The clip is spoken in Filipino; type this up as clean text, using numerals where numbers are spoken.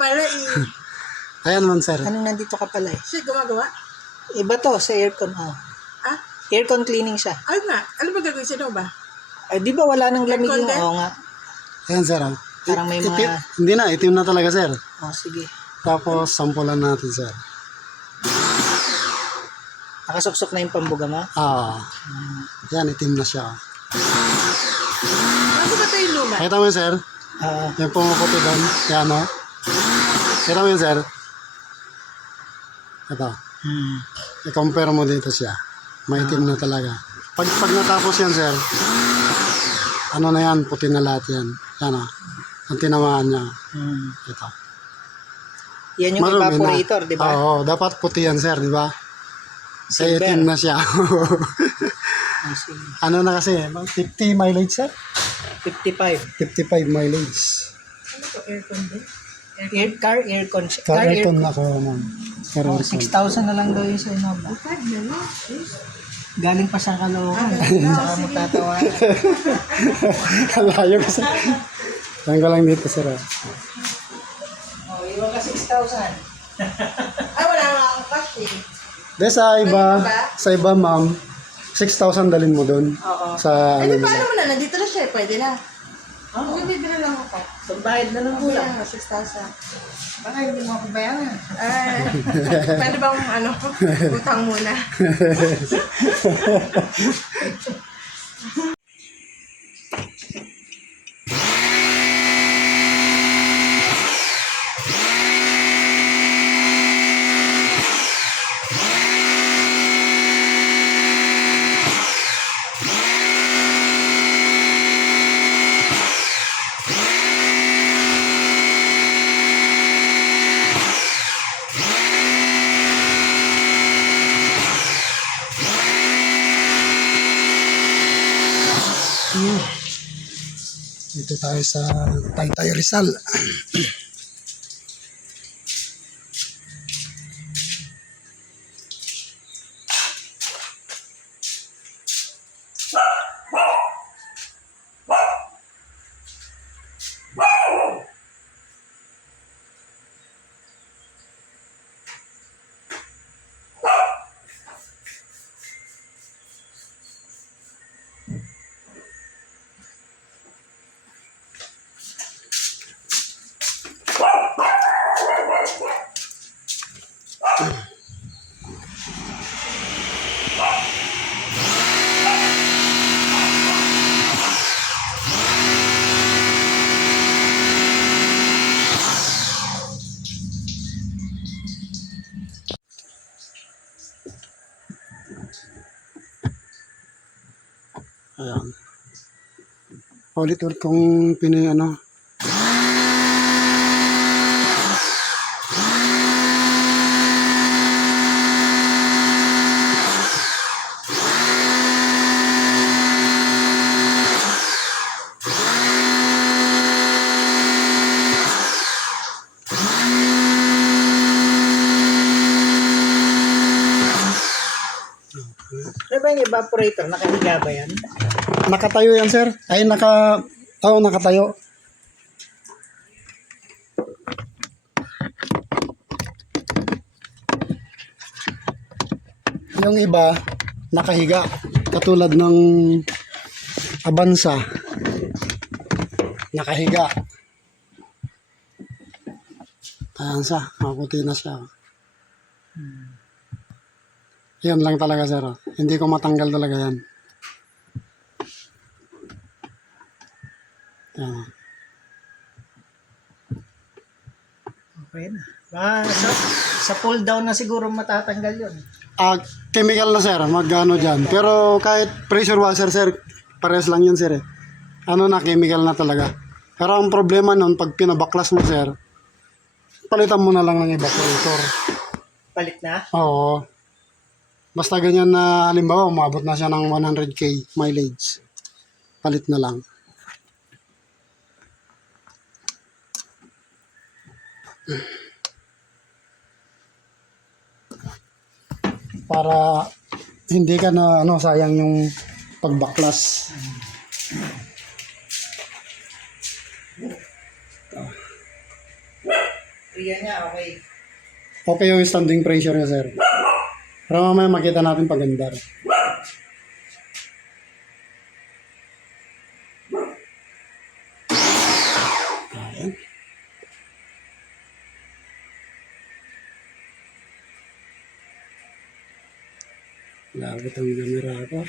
pala eh. Ayan man, sir. Ano nandito ka pala eh? Siya gumagawa? Iba to sa aircon. Oh. Ah? Aircon cleaning siya. Ay nga. Ano ba gagawin sino ba? Ay, di ba wala nang lamig Aircon yung... din? Oo nga. Ayan, sir. Oh. Parang may mga... Hindi na, itim na talaga, sir. Oh, sige. Tapos, sampulan natin, sir. Nakasuksok na yung pambuga mo? Yan, itim na siya. Ano ba tayo luma? Kita mo yun, sir? Yung pumuputi doon. Yan, no? Kita mo yun, sir? Ito. I-compare mo dito siya. Maitim na talaga. Pag natapos yan, sir, ano na yan, puti na lahat yan. Yan, o. Ang tinamaan niya. Ito. Yan yung Marumi evaporator, di ba? Oo, dapat puti yan, sir, di ba? Kaya itim na siya. Ano na kasi, 50 mileage, sir? 55. 55 mileage. Ano to? Aircon din? Car aircon. Car aircon na ko, ma'am. Car Oh, aircon. 6,000 na lang daw yun sa inyo. Bukad na no? Galing pa sa Caloocan. Saka mo tatawanan. Layo kasi. Saan ka lang dito, sir? Oh, iwan ka 6,000. Ay, wala nga akong cash eh. De, sa iba, ma'am, 6,000 dalhin mo doon. Oo. Sa Ay, ano paano nila. mo na? Nandito na siya eh. Pwede na. Oo. Hindi na lang ako. Pagbayad na ng Kulang kulang. na 6,000. Baka hindi mo ako bayaran. Ay, pwede bang utang muna? Dito tayo sa Taytay Rizal. Ayan. Ulit-ulit kong ano. Ano ba yung evaporator? Nakahiga ba yan? Nakatayo yan, sir. Ay, nakatayo. Yung iba, nakahiga. Katulad ng Avanza. Nakahiga. Ayan siya. Maputi na siya. Yan lang talaga, sir. Hindi ko matanggal talaga yan. Yan. Okay na. Sa pull down na siguro matatanggal yun. Chemical na, sir. Mag-ano dyan. Pero kahit pressure washer, sir, pares lang yun, sir. Ano na, chemical na talaga. Pero ang problema nun, pag pinabaklas mo, sir, palitan mo na lang ng evaporator. Palit na? Oo. Basta ganyan na, halimbawa, umabot na siya ng 100k mileage. Palit na lang. Para hindi ka na, sayang yung pagbaklas. Priya niya, okay. Okay yung standing pressure niya, sir. Pero mamaya makita natin pagandar. Ayan. Labot ang camera ko.